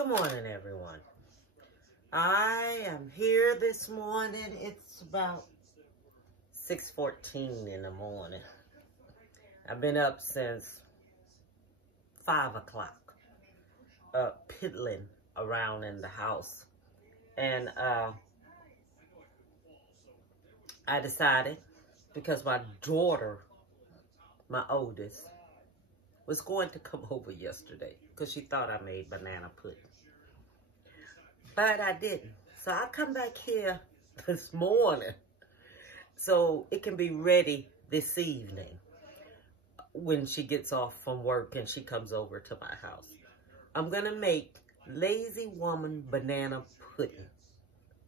Good morning, everyone. I am here this morning. It's about 6:14 in the morning. I've been up since 5 o'clock, piddling around in the house. And I decided, because my daughter, my oldest, was going to come over yesterday because she thought I made banana pudding. But I didn't. So I come back here this morning so it can be ready this evening when she gets off from work and she comes over to my house. I'm going to make Lazy Woman banana pudding.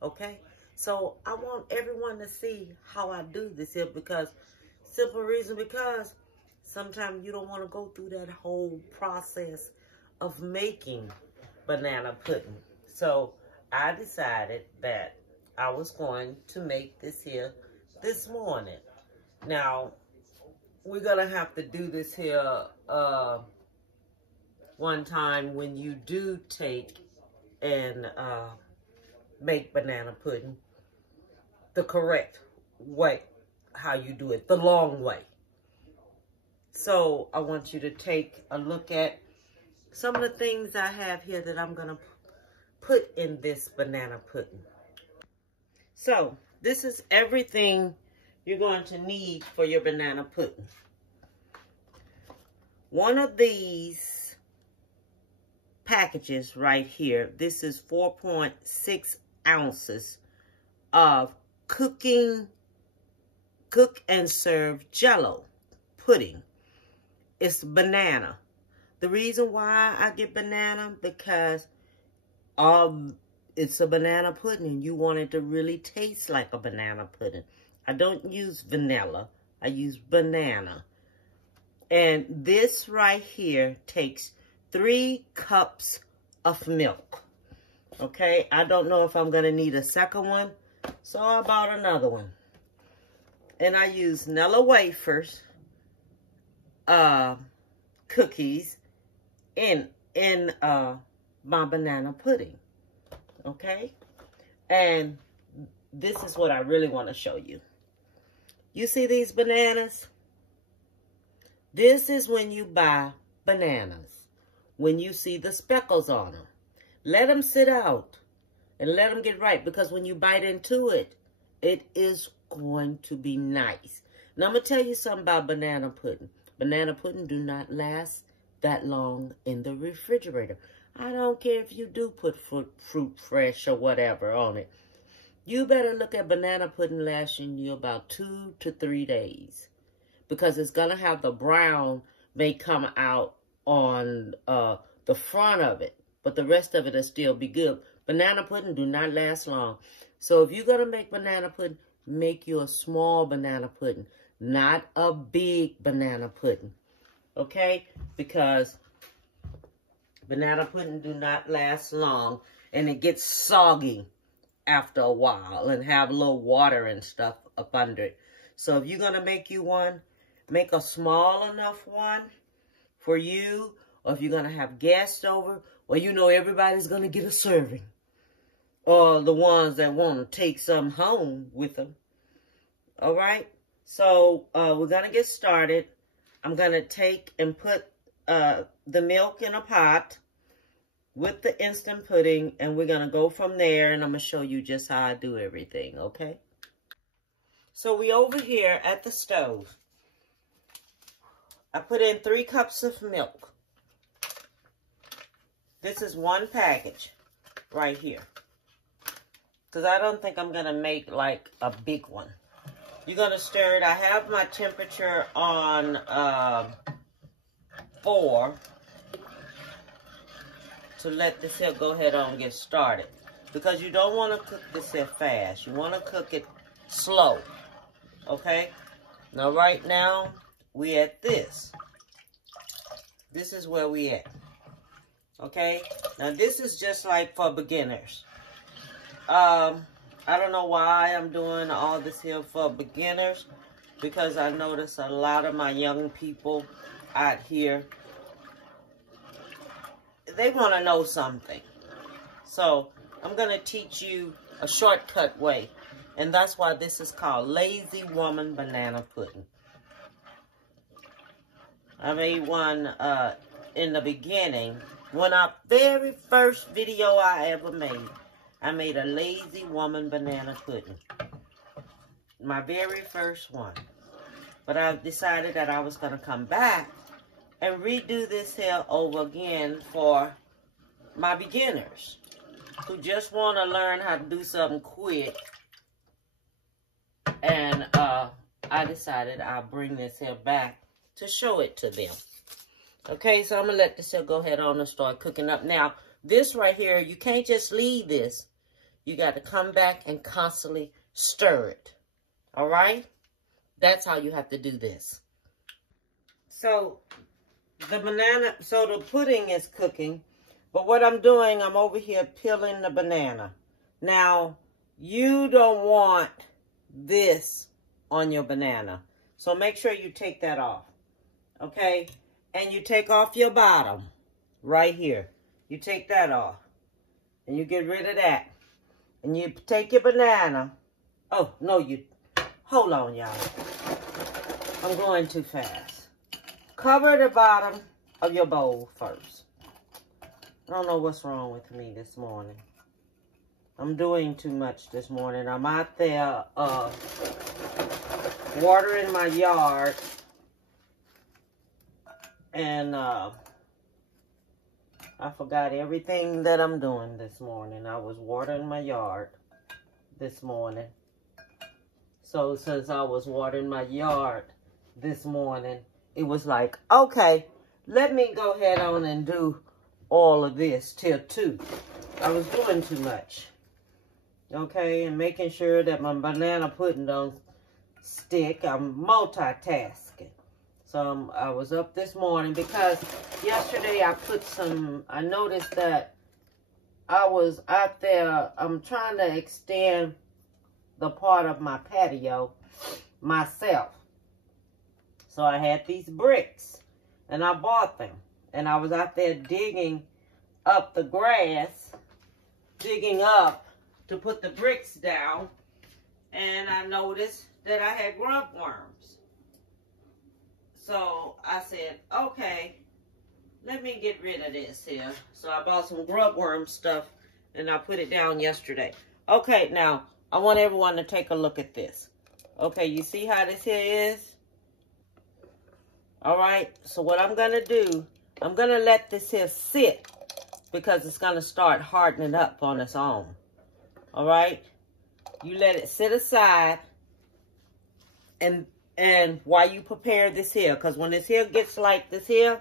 Okay? So I want everyone to see how I do this here because, simple reason because sometimes you don't want to go through that whole process of making banana pudding. So I decided that I was going to make this here this morning. Now, we're going to have to do this here one time when you do take and make banana pudding the correct way, how you do it, the long way. So I want you to take a look at some of the things I have here that I'm going to put in this banana pudding. So this is everything you're going to need for your banana pudding. One of these packages right here, this is 4.6 ounces of cook and serve Jell-O pudding. It's banana. The reason why I get banana, because it's a banana pudding and you want it to really taste like a banana pudding. I don't use vanilla. I use banana. And this right here takes 3 cups of milk. Okay, I don't know if I'm going to need a second one, so I bought another one. And I use Nilla wafers, cookies in my banana pudding. Okay, and this is what I really want to show you. You see these bananas? This is when you buy bananas, when you see the speckles on them. Let them sit out and let them get ripe, because when you bite into it, it is going to be nice. Now, I'm going to tell you something about banana pudding. Banana pudding do not last that long in the refrigerator. I don't care if you do put fruit fresh or whatever on it. You better look at banana pudding lasting you about 2 to 3 days, because it's going to have the brown may come out on the front of it, but the rest of it will still be good. Banana pudding do not last long. So if you're going to make banana pudding, make you a small banana pudding, not a big banana pudding. Okay? Because banana pudding do not last long, and it gets soggy after a while and have a little water and stuff up under it. So if you're going to make you one, make a small enough one for you, or if you're going to have guests over, or you know everybody's going to get a serving, or the ones that want to take some home with them. All right? So we're going to get started. I'm going to take and put the milk in a pot with the instant pudding, and we're going to go from there, and I'm going to show you just how I do everything, okay? So we over here at the stove. I put in 3 cups of milk. This is one package right here, because I don't think I'm going to make like a big one. You're going to stir it. I have my temperature on 4 to let this here go ahead on and get started, because you don't want to cook this here fast. You want to cook it slow. Okay? Now right now we at this. This is where we at. Okay? Now this is just like for beginners. I don't know why I'm doing all this here for beginners, because I notice a lot of my young people out here, they want to know something. So I'm going to teach you a shortcut way. And that's why this is called Lazy Woman Banana Pudding. I made one in the beginning. When our very first video I ever made, I made a Lazy Woman Banana Pudding. My very first one. But I decided that I was going to come back and redo this here over again for my beginners who just want to learn how to do something quick. And I decided I'll bring this here back to show it to them. Okay, so I'm going to let this here go ahead on and start cooking up. Now, this right here, you can't just leave this. You got to come back and constantly stir it. All right? That's how you have to do this. So, the pudding is cooking. But what I'm doing, I'm over here peeling the banana. Now, you don't want this on your banana. So make sure you take that off. Okay? And you take off your bottom. Right here. You take that off. And you get rid of that. And you take your banana. Oh, no, you... Hold on, y'all. I'm going too fast. Cover the bottom of your bowl first. I don't know what's wrong with me this morning. I'm doing too much this morning. I'm out there watering my yard. And I forgot everything that I'm doing this morning. I was watering my yard this morning. So since I was watering my yard this morning, it was like, okay, let me go ahead on and do all of this till 2. I was doing too much. Okay, and making sure that my banana pudding don't stick. I'm multitasking. So I was up this morning because yesterday I noticed that I was out there, I'm trying to extend the part of my patio myself. So I had these bricks and I bought them. And I was out there digging up the grass, digging up to put the bricks down. And I noticed that I had grub worms. So I said, okay, let me get rid of this here. So I bought some grub worm stuff and I put it down yesterday. Okay, now I want everyone to take a look at this. Okay, you see how this here is? All right, so what I'm going to do, I'm going to let this here sit because it's going to start hardening up on its own. All right, you let it sit aside and while you prepare this here, because when this here gets like this here,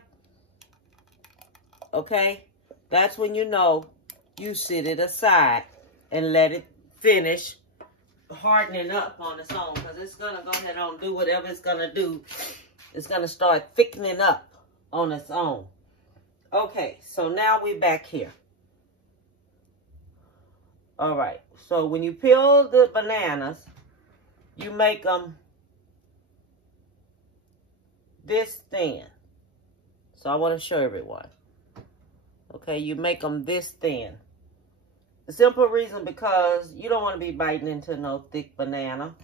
okay, that's when you know you sit it aside and let it finish hardening up on its own, because it's going to go ahead and do whatever it's going to do. It's going to start thickening up on its own. Okay, so now we're back here. All right, so when you peel the bananas, you make them this thin. So I want to show everyone. Okay, you make them this thin. The simple reason because you don't want to be biting into no thick banana.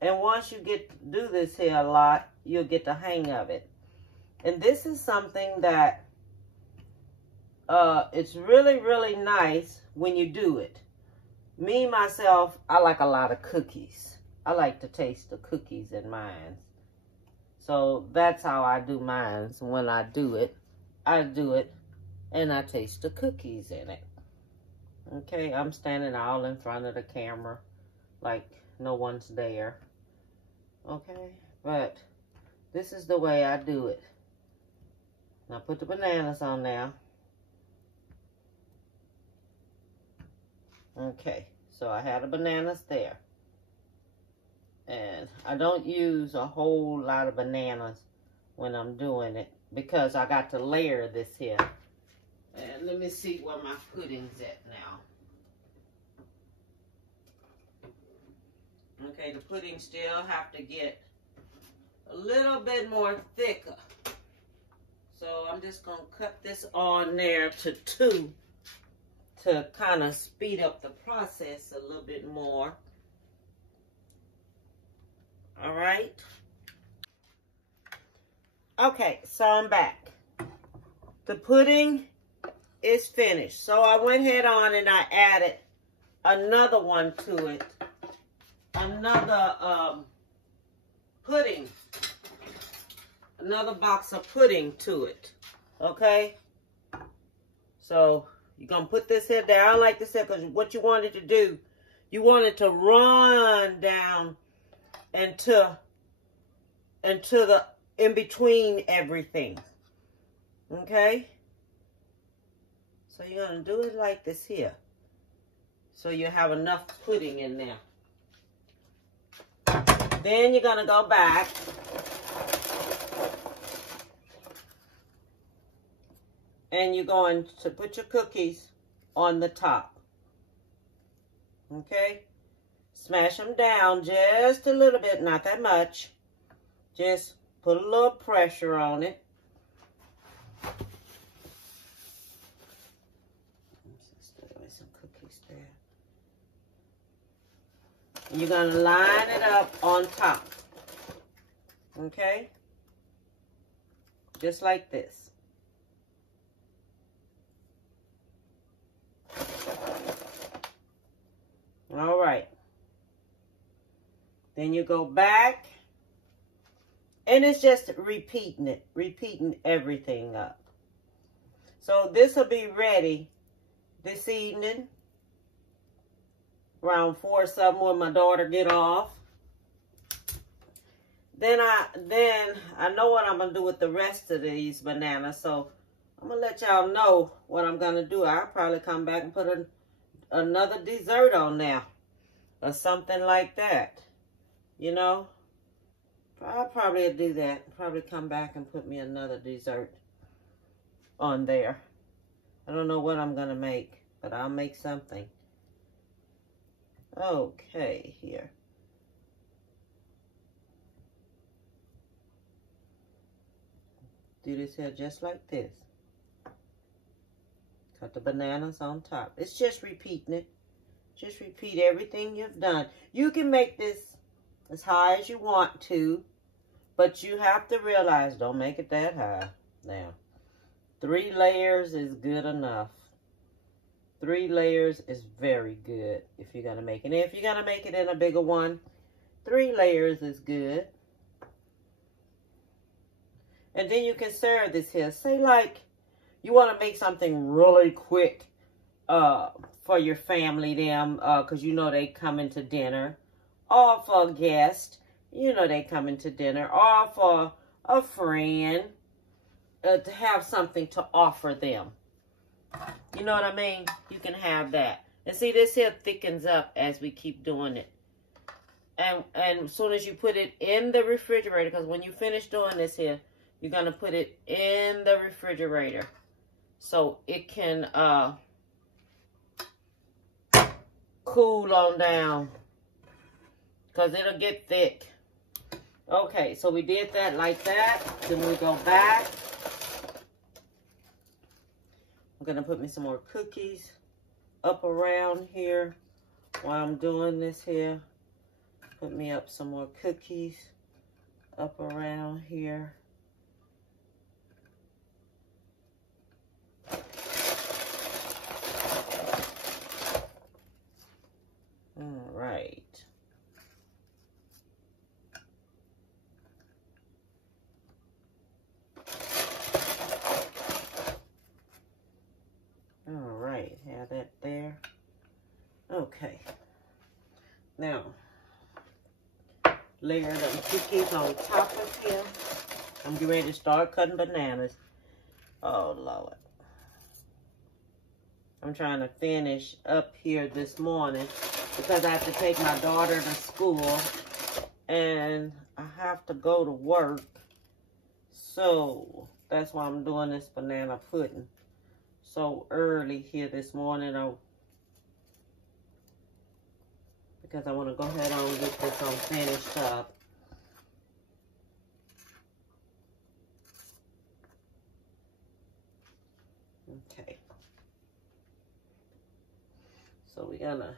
And once you do this here a lot, you'll get the hang of it. And this is something that it's really, really nice when you do it. Me, myself, I like a lot of cookies. I like to taste the cookies in mine. So that's how I do mine. So when I do it and I taste the cookies in it. Okay, I'm standing all in front of the camera like no one's there. Okay, but this is the way I do it. Now put the bananas on now. Okay, so I had the bananas there. And I don't use a whole lot of bananas when I'm doing it because I got to layer this here. And let me see where my pudding's at now. Okay, the pudding still have to get a little bit more thicker. So I'm just going to cut this on there to 2. to kind of speed up the process a little bit more. All right. Okay, so I'm back. The pudding is finished. So I went ahead on and I added another one to it. Another pudding. Another box of pudding to it. Okay? So you're going to put this here down like this here, because what you wanted to do, you wanted to run down into the in between everything. Okay? So you're going to do it like this here. So you have enough pudding in there. Then you're going to go back. And you're going to put your cookies on the top. Okay? Smash them down just a little bit, not that much. Just put a little pressure on it. Some cookies there. And you're going to line it up on top. Okay? Just like this. All right. Then you go back. And it's just repeating everything up. So this will be ready this evening. Around 4 or something when my daughter get off. Then I know what I'm going to do with the rest of these bananas. So I'm going to let y'all know what I'm going to do. I'll probably come back and put another dessert on there. Or something like that. You know? I'll probably do that. Probably come back and put me another dessert on there. I don't know what I'm going to make. But I'll make something. Okay, here. Do this here just like this. Cut the bananas on top. It's just repeating it. Just repeat everything you've done. You can make this as high as you want to, but you have to realize, don't make it that high. Now, 3 layers is good enough. 3 layers is very good if you're going to make it. And if you're going to make it in a bigger one, 3 layers is good. And then you can serve this here. Say like you want to make something really quick for your family, them, because you know they coming to dinner. Or for a guest, you know they coming to dinner. Or for a friend, to have something to offer them. You know what I mean? You can have that. And see, this here thickens up as we keep doing it. And as soon as you put it in the refrigerator, because when you finish doing this here, you're going to put it in the refrigerator. So it can cool on down. Because it'll get thick. Okay, so we did that like that. Then we go back. I'm going to put me some more cookies up around here while I'm doing this here. Put me up some more cookies up around here. All right. All right, have that there. Okay. Now, layer them cookies on top of here. I'm getting ready to start cutting bananas. Oh, Lord. I'm trying to finish up here this morning because I have to take my daughter to school and I have to go to work. So, that's why I'm doing this banana pudding so early here this morning. Because I want to go ahead and get this on finished up. Okay. So we're gonna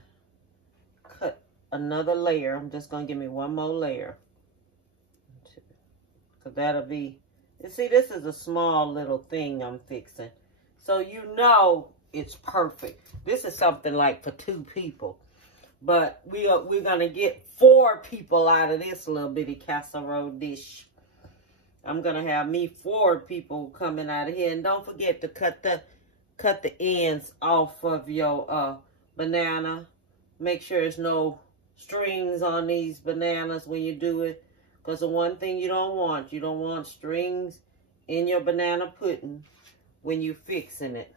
cut another layer. I'm just gonna give me one more layer. Because that'll be, you see, this is a small little thing I'm fixing. So you know it's perfect. This is something like for 2 people. But we're gonna get 4 people out of this little bitty casserole dish. I'm gonna have me 4 people coming out of here. And don't forget to cut the ends off of your banana. Make sure there's no strings on these bananas when you do it. Because the one thing you don't want strings in your banana pudding when you're fixing it.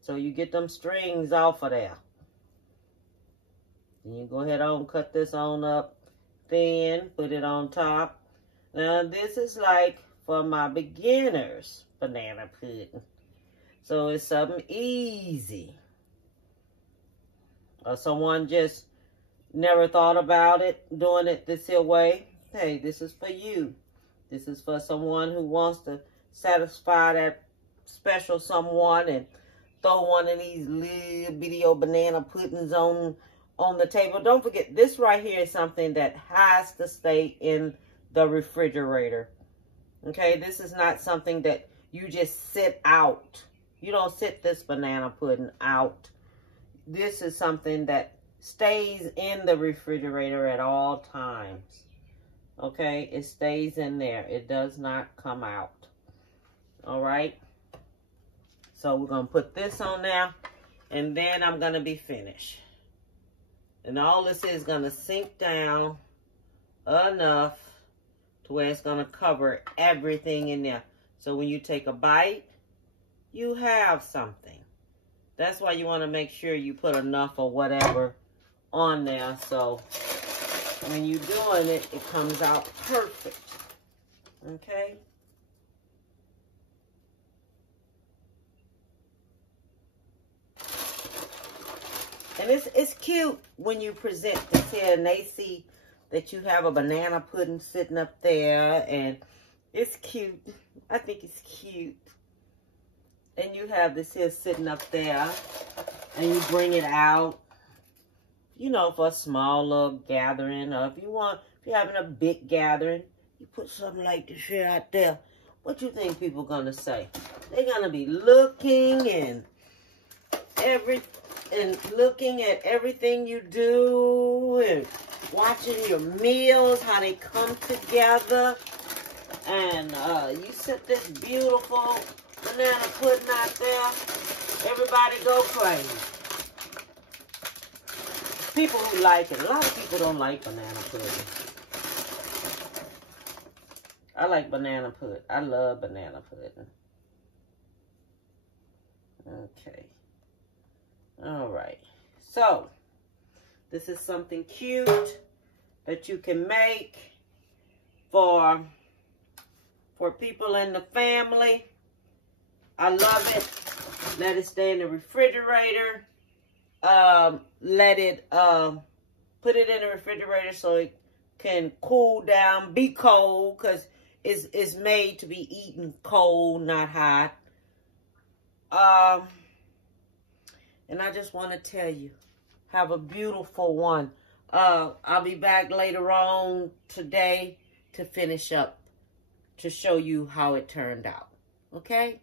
So you get them strings off of there. Then you go ahead on, cut this on up thin, put it on top. Now this is like for my beginners banana pudding. So it's something easy. Or someone just never thought about it, doing it this here way. Hey, this is for you. This is for someone who wants to satisfy that special someone and throw one of these little bitty old banana puddings on the table. Don't forget, this right here is something that has to stay in the refrigerator. Okay, this is not something that you just sit out. You don't sit this banana pudding out. This is something that stays in the refrigerator at all times. Okay, it stays in there. It does not come out. All right. So we're going to put this on there, and then I'm going to be finished. And all this is going to sink down enough to where it's going to cover everything in there. So when you take a bite, you have something. That's why you want to make sure you put enough or whatever on there. So when you're doing it, it comes out perfect. Okay? And it's cute when you present this here and they see that you have a banana pudding sitting up there, and it's cute. I think it's cute. And you have this here sitting up there, and you bring it out, you know, for a small little gathering, or if you're having a big gathering, you put something like this here out there. What you think people gonna say? They're gonna be looking and looking at everything you do and watching your meals, how they come together. And you set this beautiful banana pudding out there. Everybody go crazy. People who like it. A lot of people don't like banana pudding. I like banana pudding. I love banana pudding. Okay. All right. So, this is something cute that you can make for people in the family. I love it. Let it stay in the refrigerator. Put it in the refrigerator so it can cool down, be cold, because it's made to be eaten cold, not hot. And I just want to tell you, have a beautiful one. I'll be back later on today to finish up, to show you how it turned out. Okay?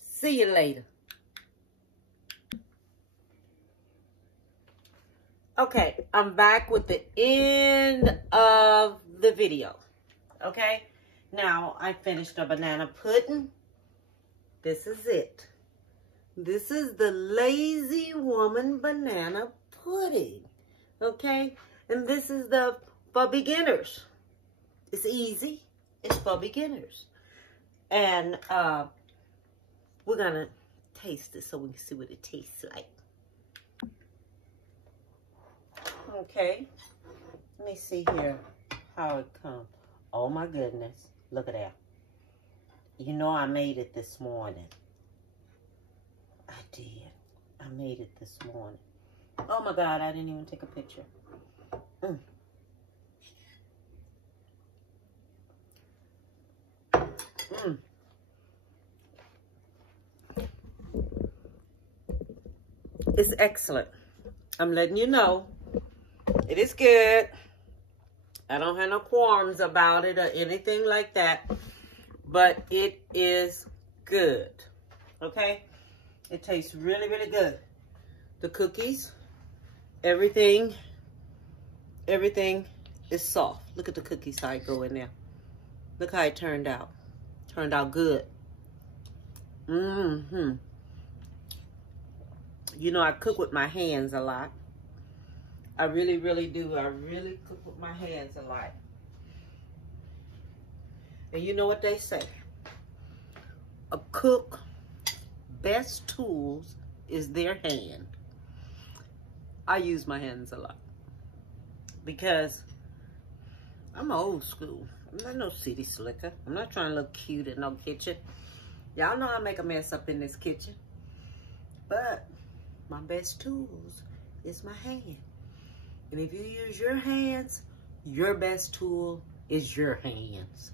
See you later. Okay, I'm back with the end of the video. Okay? Now, I finished a banana pudding. This is it. This is the Lazy Woman banana pudding. Okay? And this is for beginners. It's easy. It's for beginners. And we're going to taste it so we can see what it tastes like. Okay. Let me see here how it comes. Oh my goodness. Look at that. You know I made it this morning. I did. I made it this morning. Oh my God, I didn't even take a picture. It's excellent. I'm letting you know. It is good. I don't have no qualms about it or anything like that. But it is good. Okay? It tastes really, really good. The cookies, everything is soft. Look at the cookies, how it go in there. Look how it turned out. Turned out good. You know, I cook with my hands a lot. I really, really do. I really cook with my hands a lot. And you know what they say? A cook's best tools is their hand. I use my hands a lot. Because I'm old school. I'm not no city slicker. I'm not trying to look cute in no kitchen. Y'all know I make a mess up in this kitchen. But my best tools is my hand. And if you use your hands, your best tool is your hands.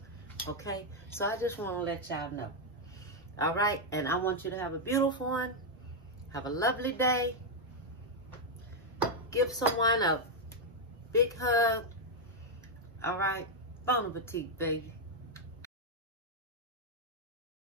Okay? So I just want to let y'all know. All right? And I want you to have a beautiful one. Have a lovely day. Give someone a big hug. All right? Bon appetit, baby.